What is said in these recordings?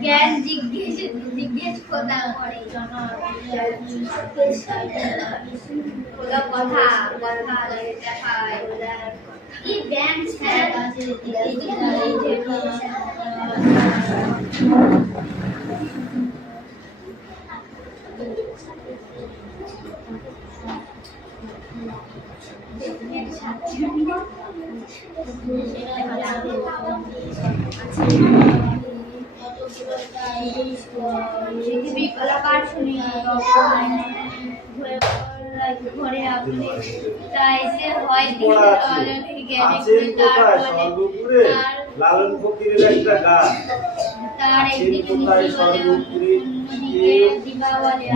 জ্ঞান জিজ্ঞেস জিজ্ঞেস খোদা করে খোদা কথা কথা দেখায় এই ব্যাংক স্যার পৃথিবী কলাকার শুনি ঘরে আপনি তাইতে হয় লালন ফকিরের একটা গান তার একদিকে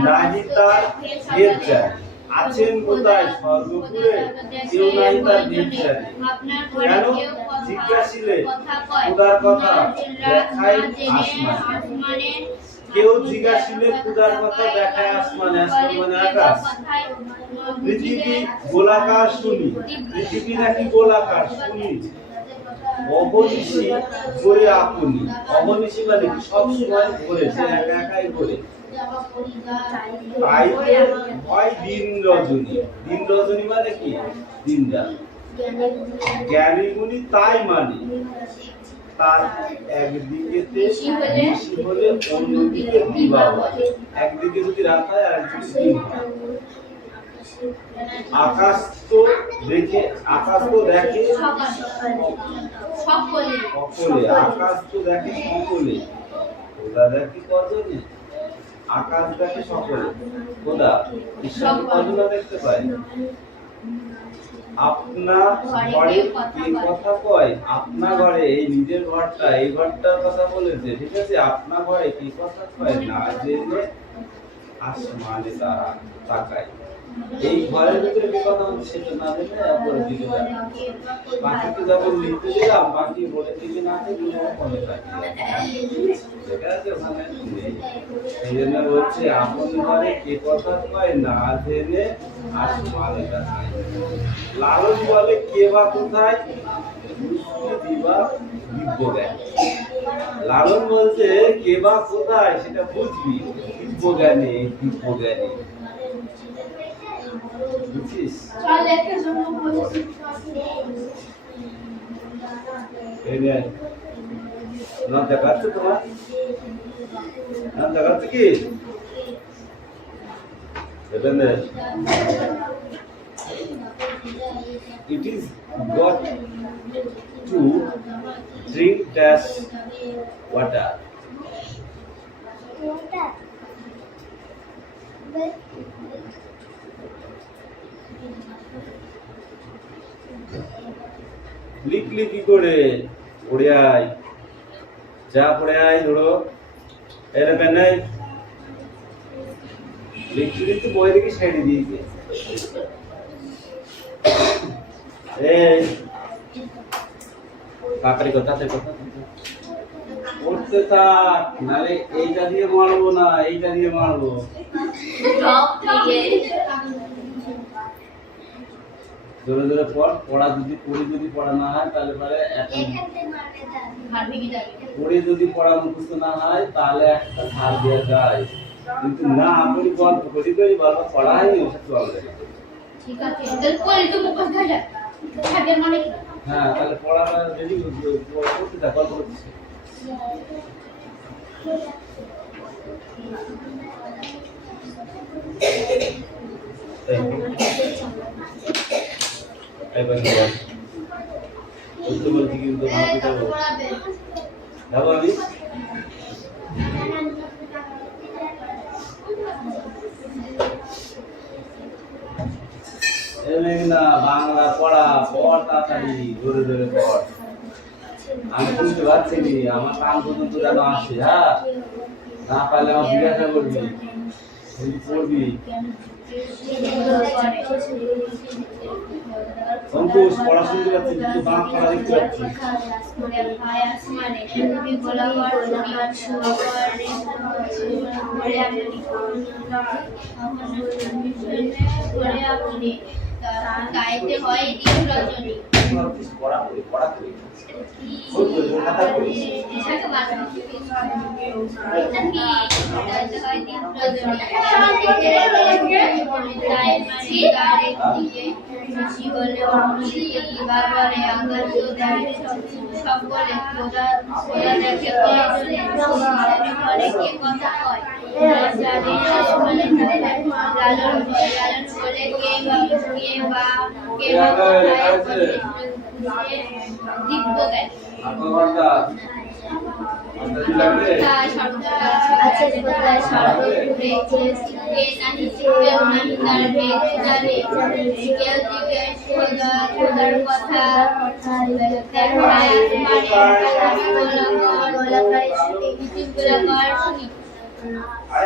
নাহি তার ভেদ জানে আছেন কোথায় স্বর্গপুরে কেউ নাই তার ভেদ জানে কেন জিজ্ঞাসিলে খোদার কথা দেখায় আসমানে কেউ জিজ্ঞাসিলে খোদার কথা দেখায় আসমানে আসমান মানে আকাশ পৃথিবী গোলাকার শুনি পৃথিবী নাকি গোলাকার শুনি অবনিশি ঘোরে আপনি অবনিশি মানে কি সব সময় ঘোরে সে একা একাই ঘোরে তাইতে হয় দিন রজনী দিন রজনী মানে কি দিন রাত জ্ঞানী গুণী তাই মানে তার একদিকে নিশি হলে অন্যদিকে দিবা হয় একদিকে যদি রাত হয় আর একদিকে দিন হয় আকাশ তো দেখে সকলে আকাশ তো দেখে সকলে খোদা দেখে কজনে আকাশ দেখে সকলে খোদা ঈশ্বর কজনে দেখতে পায় আপনার ঘরে কি কথা কয় আপনার ঘরে এই নিজের ঘরটা এই ঘরটার কথা বলেছে ঠিক আছে আপনার ঘরে কি কথা কয় না জেনে আসমানে তারা তাকায় এই ঘরের ভিতরে কি কথা হচ্ছে সেটা না জেনে উপরে দিকে যায় বাকিকে যখন লিখতে দিলাম বাকি বলে দিকে না দিলে মনে থাকে ঠিক আছে ওখানে এই জন্য হচ্ছে আপন ঘরে কি কথা কয় না জেনে আসমানে তাকায় লালন বলে কে বা কোথায় দিবা দিব্য জ্ঞান লালন বলছে কে বা কোথায় সেটা বুঝবি দিব্য জ্ঞানে বুঝছিস নাম দেখাচ্ছে তোমার নাম দেখাচ্ছে কি it is got to drink dash water লিখলি কি করে পড়ে আয় যা পড়ে আয় ধরো এরকম নাই লিখলি তো বই দেখে সাইডে দিয়েছে এই কাকারি কথা পড়তে থাক নালে এইটা দিয়ে মারবো না এইটা দিয়ে মারবো জোরে জোরে পড়া যদি পড়া না হয় তাহলে পরে পড়ে যদি পড়া মুখস্থ না হয় তাহলে একটা ধার দেওয়া যায় কিন্তু না আপনি গল্প করি বারবার পড়া হয়নি ওটা চলবে না ঠিক আছে তাহলে পড়লে তো মুখস্থ হয়ে যায় থাকে মানে কি হ্যাঁ তাহলে পড়াটা যদি করতে থাক গল্প করতে এবার বলতে বলছি কিন্তু যাবো আমি না বাংলা পড়া পড় তাড়াতাড়ি ধরে ধরে পড় আমি বুঝতে পারছি নি আমার কান পর্যন্ত যেন আসে হ্যাঁ না পারলে আমার জিজ্ঞাসা করবি পড়বি অঙ্কুশ পড়া শুনতে পাচ্ছি কিন্তু বাংলা পড়া দেখতে পাচ্ছি গাইতে হয় দিন রজনী ভাবছিস পড়া করি খুব জোর মাথা করিস এটাকে বানানো এটা কি এটা হয় দিন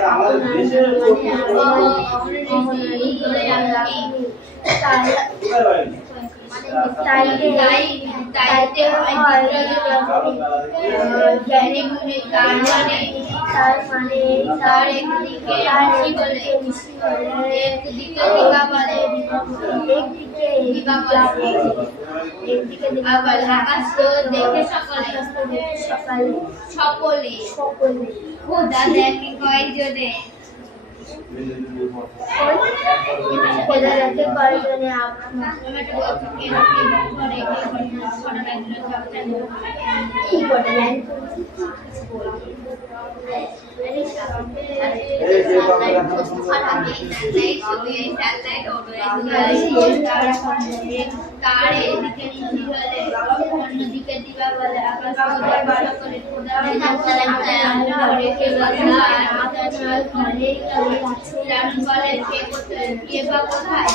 আমাদের দেশের তাইতে হয় জ্ঞানী গুণী তার মানে তার একদিকে হাসি বলে একদিকে দিবা বলে আবার আকাশ তো দেখে সকলে খোদা দেখে কয়জনে খোদা দেখে কয়জনে অন্যদিকে দিবা বলে আকাশ ভালো করে বলে কে বা কোথায়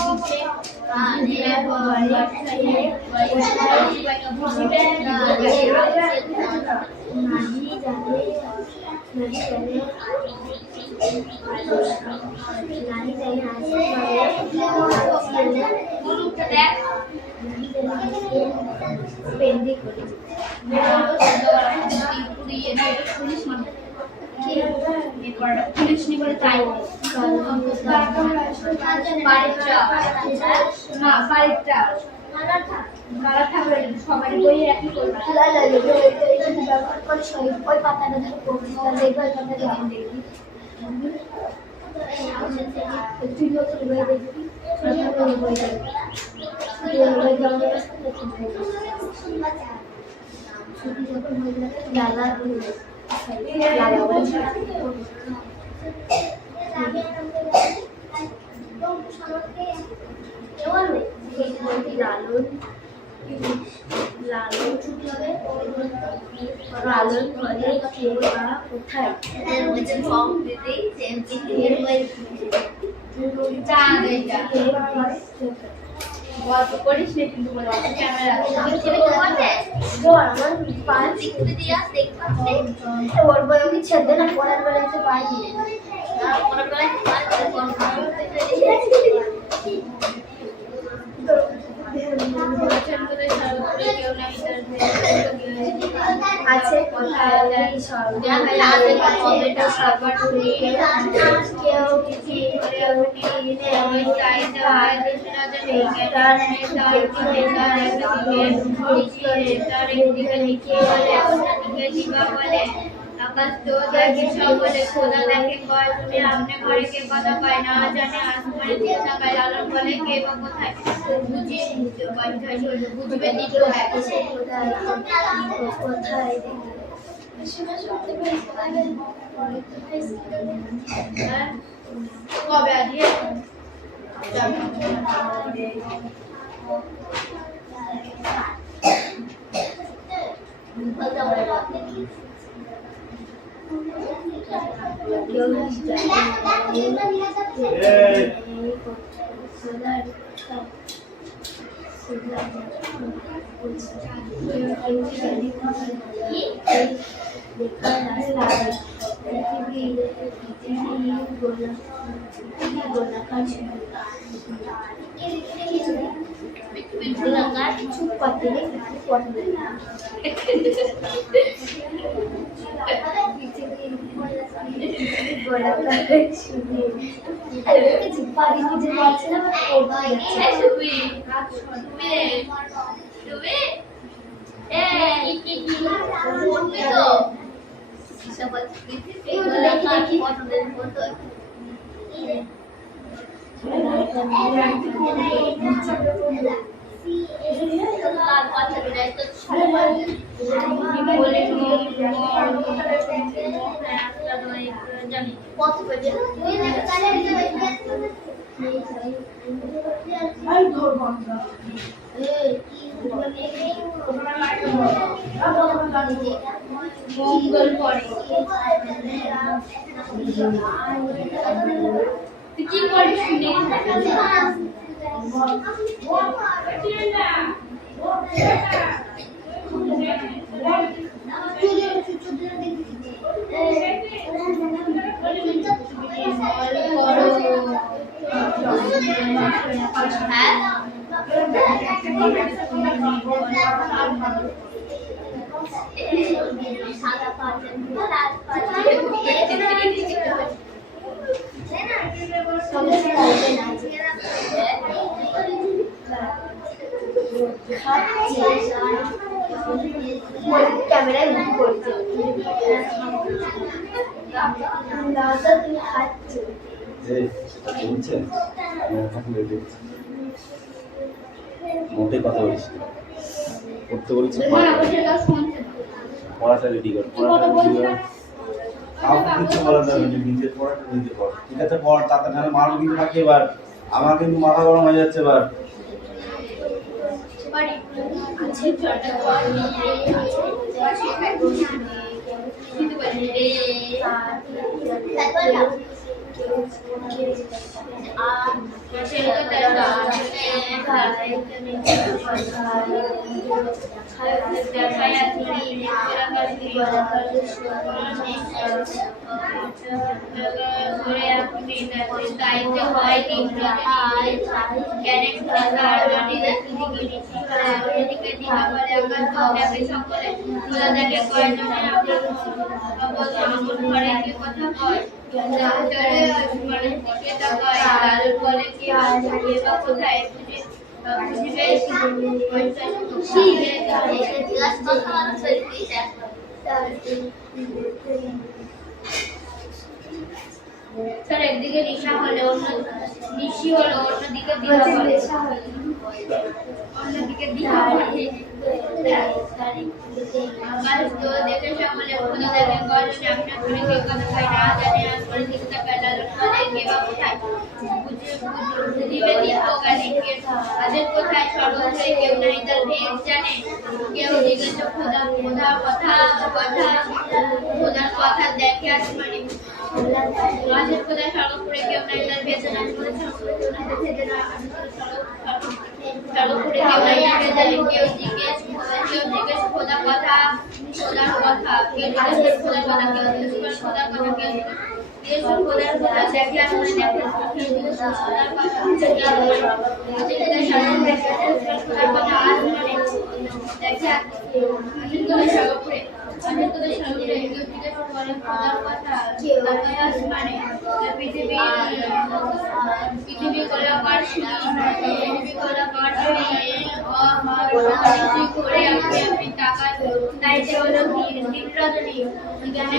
পুলিশ নি বলে তাই সবাই বই একই করবে ওই পাতাটা তুই নতুন বই দেখবি বই দেখবি ছুটি যখন হয়ে যাবে লালা লালন করে কে বা কোথায় গল্প করিস না কিন্তু ক্যামেরা ওর বলে কি ছেড়ে না পড়ার বেলায় তো পারি আছে কেউ আকাশ তো দেখে সকলে খোদা দেখে কয় তুমি আপনি ঘরে কে কথা কয় না জানে আসমানে চিন্তা কয় লালন বলে কে বা কোথায় বুঝিয়ে বুঝতে কোথায় বুঝবে দিতে হয় কোথায় কবে আজকে চুপ করতে তুমি কি বলবি তো সবাই এই দেখি ফটোদের ফটো মঙ্গল পড়ে তুই কি করিস শুনে ক্যামেরায় করছে মোটে কথা বলিস না। করতে বলছি পড়াটা রেডি কর কাউকে কিছু বলা যাবে না, নিজের পড়াটা নিজে পড়। ঠিক আছে পড়, তাতে নাহলে মারো কিন্তু বাকি। এবার আমার কিন্তু মাথা গরম হয়ে যাচ্ছে এবার। একদিকে নিশা হলে অন্য নিশি হলো, অন্যদিকে দিশা হলে অন্যদিকে দিশা হলে আকাশ তো দেখে সকলে খোদা দেখে গর্জনে আপনার ঘরে কেউ কথা পায় না জানে আসমানে দিকটা পেলা লোকলে কে বা কোথায় বুঝিবে দিত গানে কে আদের কোথায় সর্ব হয়ে কেউ নাই তার ভেদ জানে কেউ জিজ্ঞাসা খোদা খোদার কথা দেখে আসমানে আদের কোথায় সর্ব করে কেউ নাই তার ভেদ জানে কেউ জিজ্ঞেস খোদার কথা খোদার কথা কেউ জিজ্ঞেস খোদার কথা কেউ জিজ্ঞেস খোদার কথা কেউ জিজ্ঞেস খোদার কথা দেখে আসলে দেখে খোদার কথা খোদার কথা আজ মনে দেখে তোদের সর্বপুরে তোদের সর্বপুরে কেউ জিজ্ঞেস করে খোদার কথা তারপরে আসমানে পৃথিবী গোলাকার পৃথিবী গোলাকার করে আপনি টাকা তাইতে হলো নির্রজনী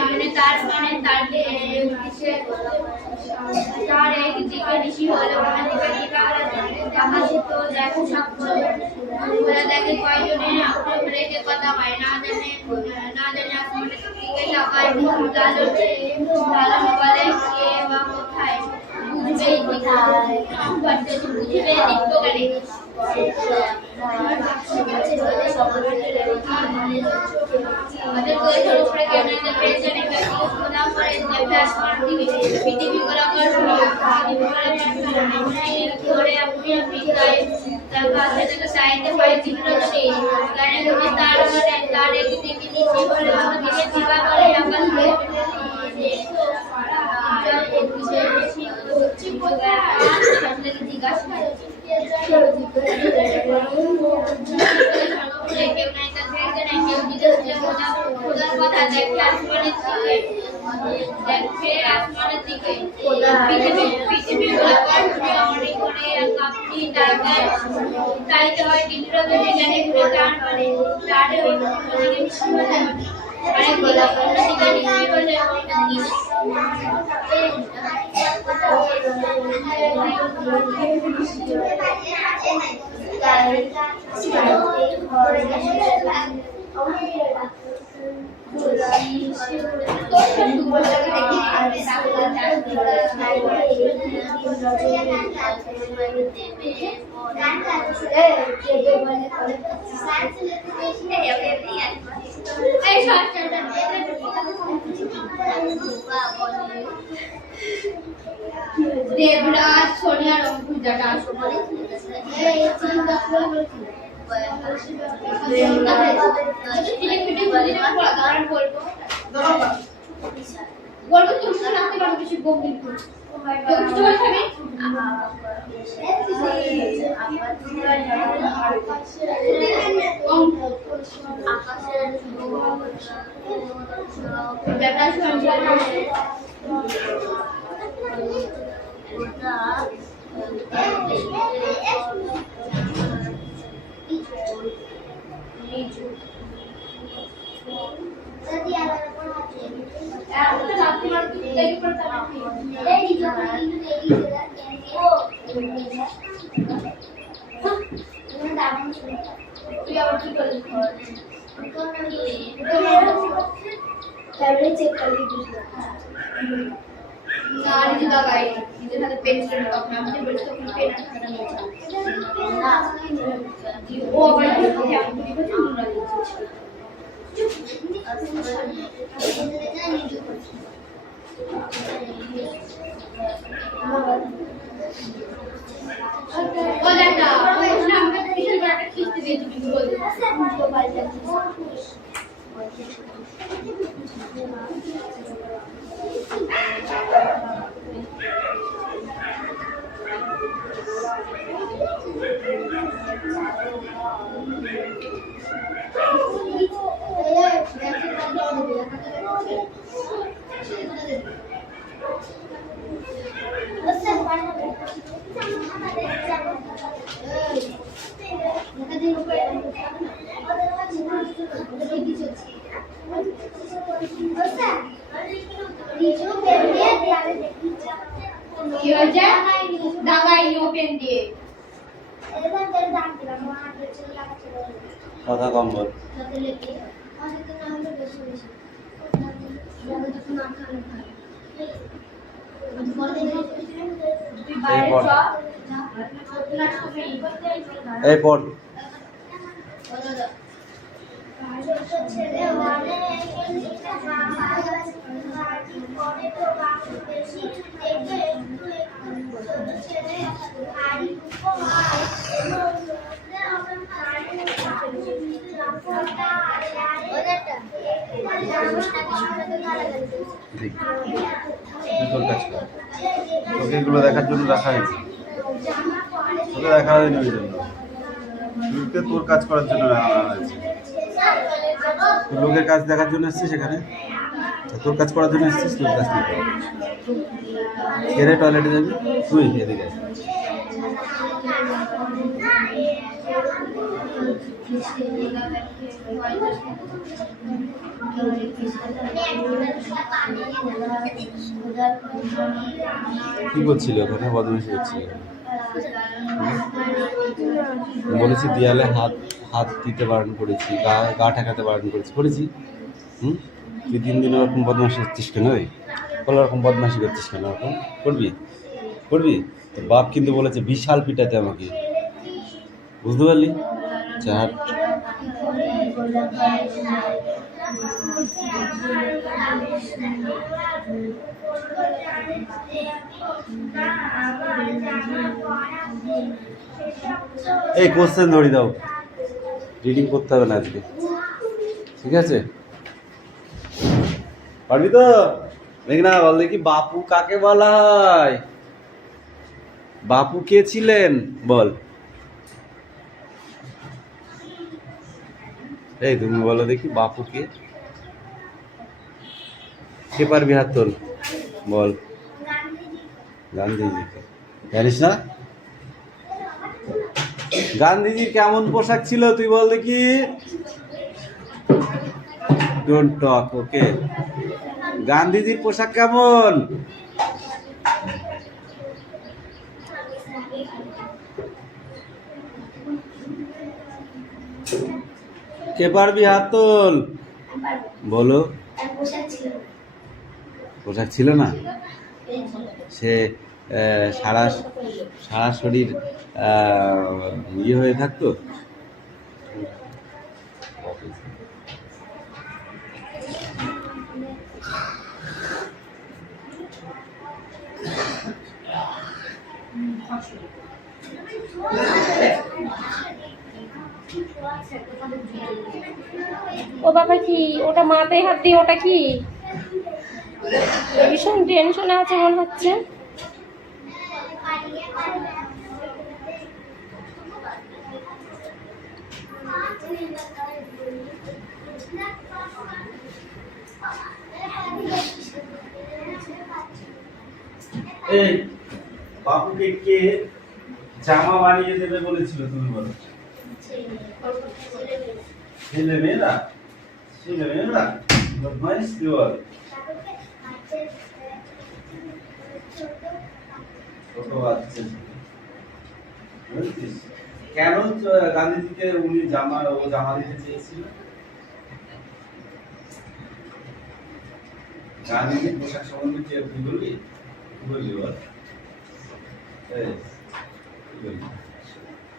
মানে তার মানে তার একদিকে ঋষি হলো অন্যদিকে টিকা হলো আকাশে তো দেখো সব ওরা দেখে কয়জনে আপনার ঘরে যে কথা হয় না জানে আসমানে দিকে টাকায় লালন বলে কে বা কোথায় বুঝবেই বুঝবে দীপ্তকালে আমাদের কোই ছোট ছোট কেমনে পেয়েছে নাকি খোদা করে দেখে আসমান দিকে পৃথিবী গোলাকার করে আপনি গায়ে তার কাছে থেকে চাইতে পারে চিত্রজনী গানে তুমি তার মানে তার একদিকে নিচে বলে অন্যদিকে দিবা বলে আকাশ জিজ্ঞাসা খোদার কথা দেখে আসমানের দিকে পৃথিবী গোলাকার অনেক করে तीन ताई तो है तीसरा तो जाने पूरा काम करे सारे हो लेकिन अरे बोला शिका नहीं हो जाए देवराज सोनिया रंगू जटा বলবো তুমি তো রাখতে পারো কিছু বকবি তো কিছু বলছাবি বেটা কথা কম বল এই পড় তোকে এগুলো দেখার জন্য রাখা হয়েছে তোকে দেখা হয়নি ওই জন্য তুইকে তোর কাজ করার জন্য রাখা হয়েছে তুই লোকের কাজ দেখার জন্য এসছিস সেখানে তোর কাজ করার জন্য এসছিস তোর কাজ নিতে খেলে টয়লেটে যাবি তুই এদিকে কি বলছিল ওখানে বদমাইশি হচ্ছিল বলেছি দেয়ালে হাত হাত দিতে বারণ করেছি গা ঠেকাতে বারণ করেছি তুই 3 দিন ওরকম বদমাইশি হচ্ছিস কেন ওরকম বদমাইশি করছিস কেন ওরকম করবি তোর বাপ কিন্তু বলেছে বিশাল পিটাতে আমাকে বুঝতে পারলি চার এই কোশ্চেন ধরি দাও রিডিং করতে হবে না আজকে ঠিক আছে পারবি তো দেখ না বল দেখি বাপু কাকে বলা হয় বাপু কে ছিলেন বল এই তুমি বলো দেখি বাপু কে পারবি হাত তোল বল গান্ধীজি জানিস না গান্ধীজির কেমন পোশাক ছিল তুই বল দেখি। ডোন্ট টক, ওকে। গান্ধীজির পোশাক কেমন? কে পারবি হাত তোল, বলো। পোশাক ছিল না, সে সারা সারা শরীর ইয়ে হয়ে থাকতো। ও বাবা, কি ওটা মাথায় হাত দিয়ে? ওটা কি ভীষণ টেনশনে আছে মনে হচ্ছে। এই বাপুকে কে জামা বানিয়ে দেবে বলেছিল তুমি বলো? ছেলে মেয়েরা, ছেলে মেয়েরা বদমাইশ দেওয়াল। ছোট বাচ্চা বুঝছিস? কেন গান্ধীজিকে উনি ও জামা দিতে চেয়েছিল? গান্ধীজির পোশাক সম্বন্ধে তুই বলবি? কি বললি বল?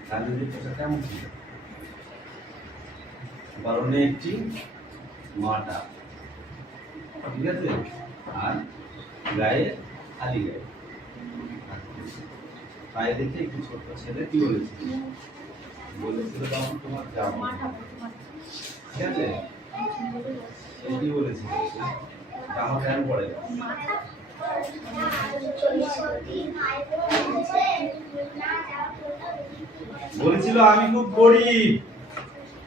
গান্ধীজির পোশাক কেমন ছিল? বারণে একটি মাটা, ঠিক আছে, আর গায়ে খালি গায়ে, পায়ে দেখে একটি ছোট ছেলে কি বলেছিল? বলেছিল তখন তোমার জামা, ঠিক আছে, কি বলেছিল? জামা কেন পড়ে? বলেছিল আমি খুব গরিব,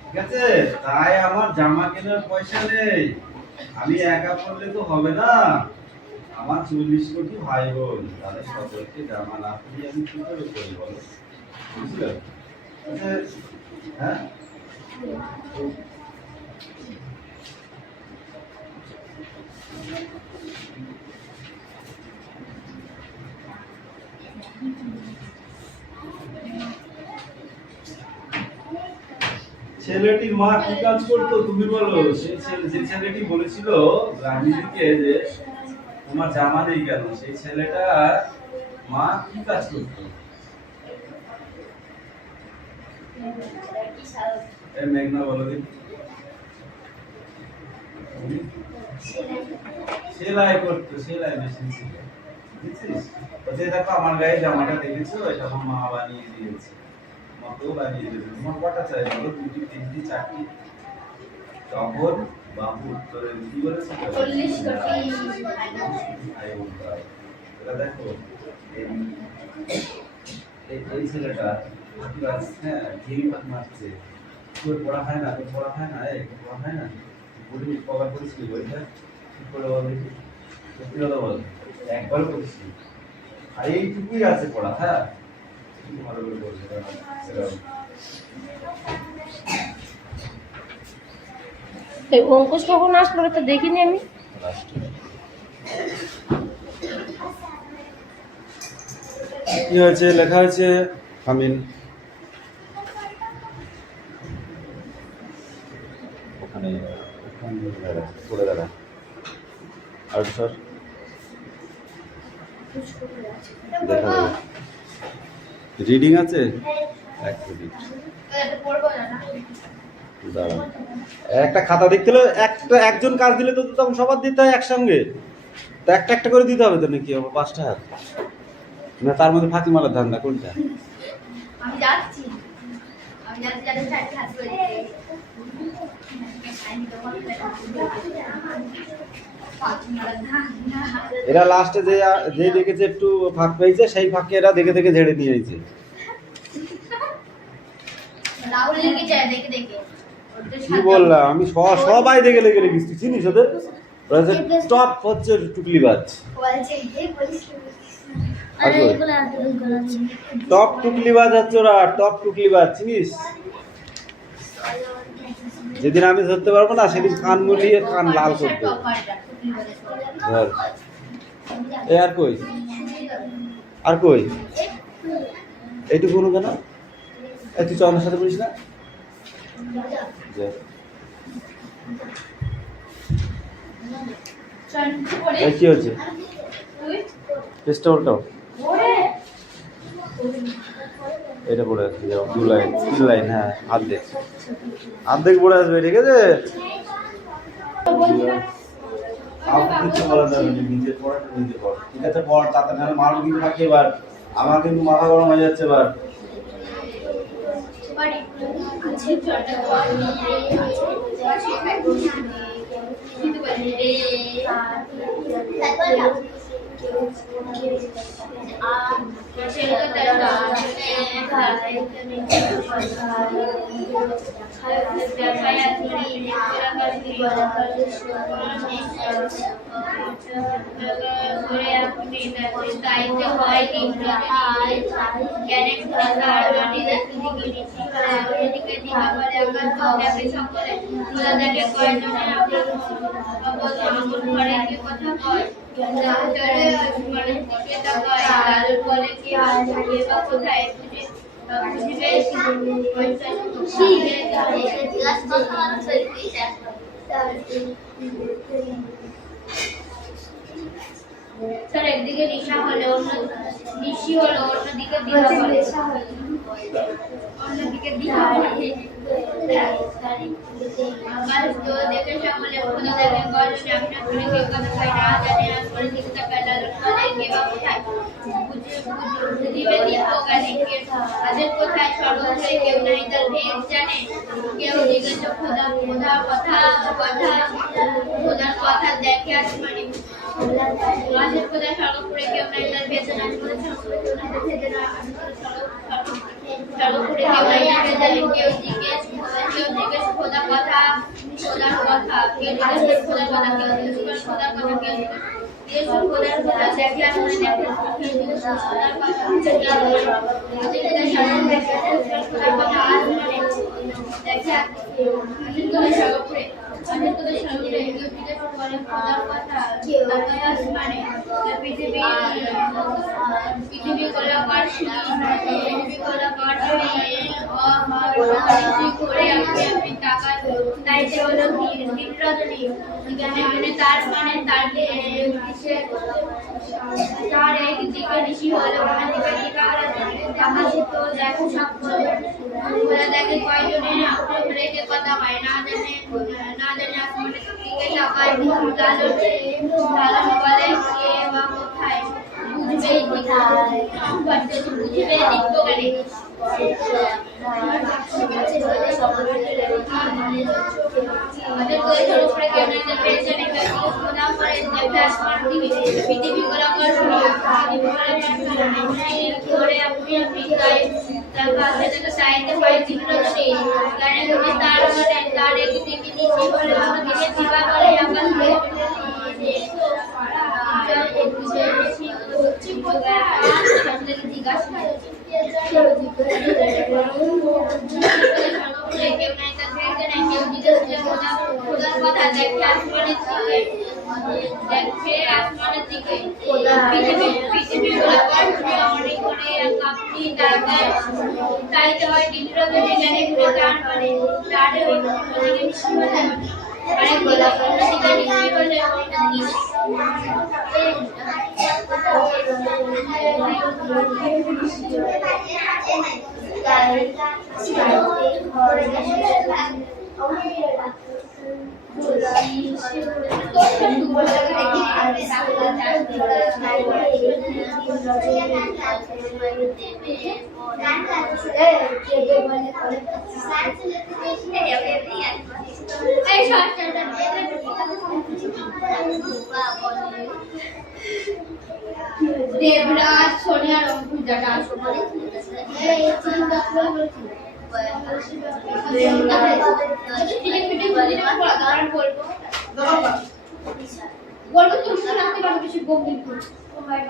ঠিক আছে, তাই আমার জামা কেনার পয়সা নেই, আমি একা পড়লে তো হবে না, আমার 40 কোটি ভাই বোন, তাদের সকলকে জামা না পরিয়ে আমি কি করে করি বলো? বুঝলে? হ্যাঁ, ছেলেটির মা কি কাজ করতো তুমি বলো? যে ছেলেটি বলেছিল গান্ধীজিকে যে তোমার জামা নেই কেন, সেই ছেলেটা মা কি কাজ করতো? মেঘনা বলো দেখি। সেলাই করতো, সেলাই মেশিন ছিল, বুঝছিস? দেখো আমার গায়ে জামাটা দেখেছো, এটা আমার মা বানিয়ে দিয়েছে, মাকেও বানিয়ে দেবে। তোমার কটা চাই বলো? 2টি, 3টি, 4টি? তখন বাবু উত্তরে কি বলেছে? 40 কোটি। এটা দেখো, এই ছেলেটা হ্যাঁ ঘিরি মারছে, তোর পড়া হয় না, তোর পড়া হয় না, পড়া হয় না, বলি কবার করেছিলি বইটা? ঠিক করে বল দেখি, সত্যি কথা বল, একবার করেছিলি, আর এইটুকুই আছে পড়া। হ্যাঁ, ভালো করে বলছে অঙ্কুশ কখন আসলো তো দেখিনি আমি। কি হয়েছে? লেখা হয়েছে কামিন। ওখানে পড়ে দাঁড়া আর স্যার দেখা যাবে। রিডিং আছে, এক মিনিট দাঁড়া। একটা খাতা দেখতে হলে একজন কাজ দিলে তো তখন সবার দিতে হয় একসঙ্গে, তা একটা একটা করে দিতে হবে তো নাকি? 5টা হাত না, তার মধ্যে ফাঁকি মারার ধান্দা কোনটা? আমি যাচ্ছি যাতে 4টি হাত করে এরা লাস্টে যে দেখেছে একটু ফাঁক পেয়েছে, সেই ফাঁকে এরা দেখে দেখে ঝেড়ে নিয়েছে। রাহুল লিখে যায় দেখে দেখে। কি বললাম আমি? সবাই দেখে লেগে লেগেছি, চিনিস ওদের? টপ হচ্ছে টুকলিবাজ। আর কই টপ টুকলি বাজ হচ্ছে ওরা, টপ টুকলি বাজ চিনিস? যেদিন আমি ধরতে পারবো না সেদিন কান মুলিয়ে কান লাল করবে। ধর এ আর কই, আর কই এইটুকুনো কেন? এই তুই চন্দ্রের সাথে বলিস না? এই কি হচ্ছে? পেস্টটা উল্টাও, এটা পড়ে আসবে, যাও 2 লাইন 3 লাইন, হ্যাঁ অর্ধেক পড়ে আসবে, ঠিক আছে? কিছু বলা যাবে না, নিজের পড়াটা নিজে পড়, ঠিক আছে? পড় তাতে নাহলে মারো কিন্তু বাকি। এবার আমার কিন্তু মাথা গরম হয়ে যাচ্ছে এবার। স্যার একদিকে নিশা হলে অন্য নিশি হলো, অন্যদিকে দিশা হলে অন্যদিকে দিশা হলে আমার তো দেখে সকলে খোদা দেখে গল আমি আপনার করে কে কথা পাই না জানে আর করে দিকটা পেলা লোকটা কে বা কোথায় বুঝে দিবে দিতো গানে কে আদের কোথায় সর্ব হয়ে কেউ নাই তার ভেদ জানে কেউ জিজ্ঞেস খোদা খোদা কথা কথা খোদার কথা দেখে আসমানি আদের কোথায় সর্ব করে কেউ নাই তার ভেদ জানে করে সর্ব করে কেউ নাই ভেদ না সর্ব করে কেউ নাই জানে কেউ জিজ্ঞেস খোদা কথা খোদার কথা কেউ জিজ্ঞেস খোদার কথা কেউ জিজ্ঞেস খোদার কথা কেউ জিজ্ঞেস খোদার কথা দেখে আসমানি দেখে কেউ জিজ্ঞেস খোদার কথা আদের সামনে দেখে খোদার কথা আসমানি দেখে আদের সর্ব করে আদের সর্ব করে কেউ জিজ্ঞেস করে খোদার কথা দেখে আসমানি পৃথিবী গোলাকার পৃথিবী গোলাকার করে আপনি টাকা তাইতে হলো দিন রজনী মানে তার মানে তার একদিকে ঋষি হলো অন্যদিকে দিকা জাহাজে তো দেখো সব ওরা দেখে কয়জনে আপনার রেখে কথা হয় না জানে আসমানের দিকে তাকায় লালন বলে কে বা কোথায় বুঝবেই বুঝবে দিতো গানে আমাদের তো ছোট করে কেউ নাই পেয়েছে নাকি খোদা করে দেখে আসমান দিকে পৃথিবী গোলাকার করে আপনি গায়ে তার কাছে থেকে চাইতে পারি চিত্রজনী গানে তুমি তার মানে তার একদিকে নিচে বলে অন্যদিকে দিবা বলে আকাশ জিজ্ঞাসা কেউ নাই তার ফেরতে নাই কেউ জিজ্ঞেস খোদার কথা দেখে আসমানের দিকে পৃথিবী গোলাকার অনেক করে আপনি তাইতে হয় দিনরজনী গানে ঘুরে গান মানে তারে অন্যদিকে নিশ্চয় মানে গোলাকার দিকে নিশ্চয় বলে দেবরাজ সোনিয়া রংপুর জায়গা আসলে বলবো তুমি রাখতে পারো বেশি গম্ভীর Apa